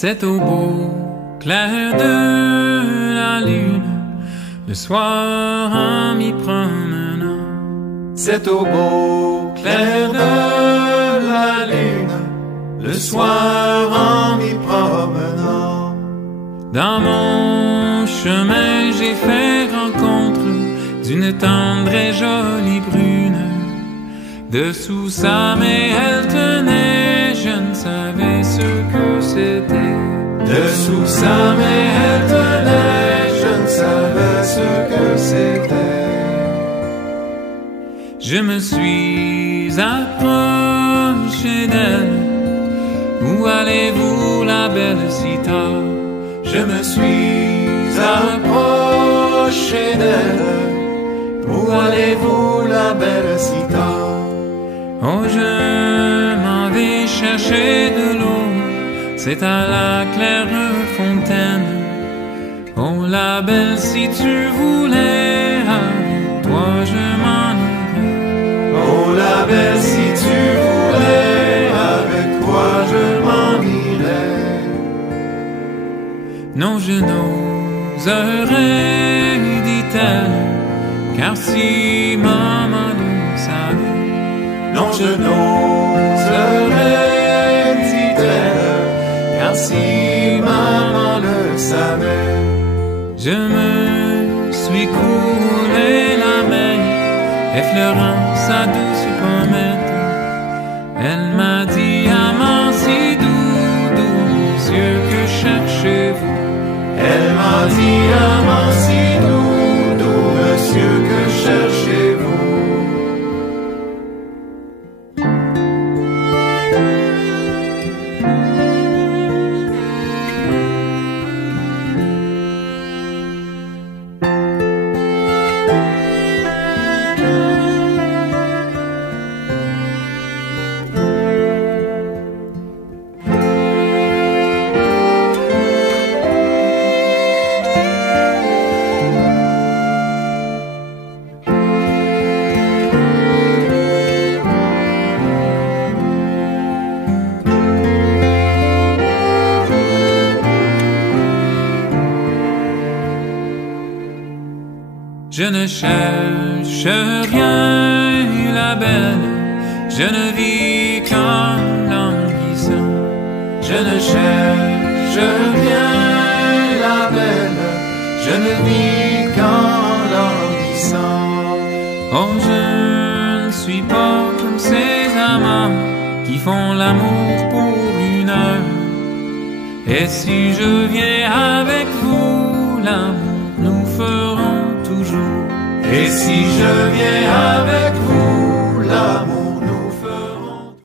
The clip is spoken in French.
C'est au beau clair de la lune, le soir en m'y promenant. C'est au beau clair de la lune, le soir en m'y promenant. Dans mon chemin, j'ai fait rencontre d'une tendre et jolie brune. Dessous sa main, elle tenait, je ne savais ce que c'était. Dessous sa main, elle tenait, je ne savais ce que c'était. Je me suis approché d'elle. Où allez-vous, la belle Sita? Je me suis approché d'elle. Où allez-vous, la belle Sita? Oh, je m'en vais chercher de l'eau, c'est à la claire fontaine. Oh, la belle, si tu voulais, avec toi je m'en irais. Oh, la belle, si tu voulais, avec toi je m'en irais. Non, je n'oserais, dit-elle, car si maman le savait. Non, je n'oserais, dit-elle, car si maman le savait. Je me suis coulé la main, effleurant sa douce pommette. Elle m'a dit, amant si doux, doux, monsieur, que cherchez-vous? Elle m'a dit, amant si doux, doux, monsieur, que cherchez-vous? Je ne cherche rien, la belle, je ne vis qu'en languissant. Je ne cherche rien, la belle, je ne vis qu'en languissant. Oh, je ne suis pas comme ces amants qui font l'amour pour une heure. Et si je viens avec vous, l'amour nous ferons toujours. Et si je viens avec vous, l'amour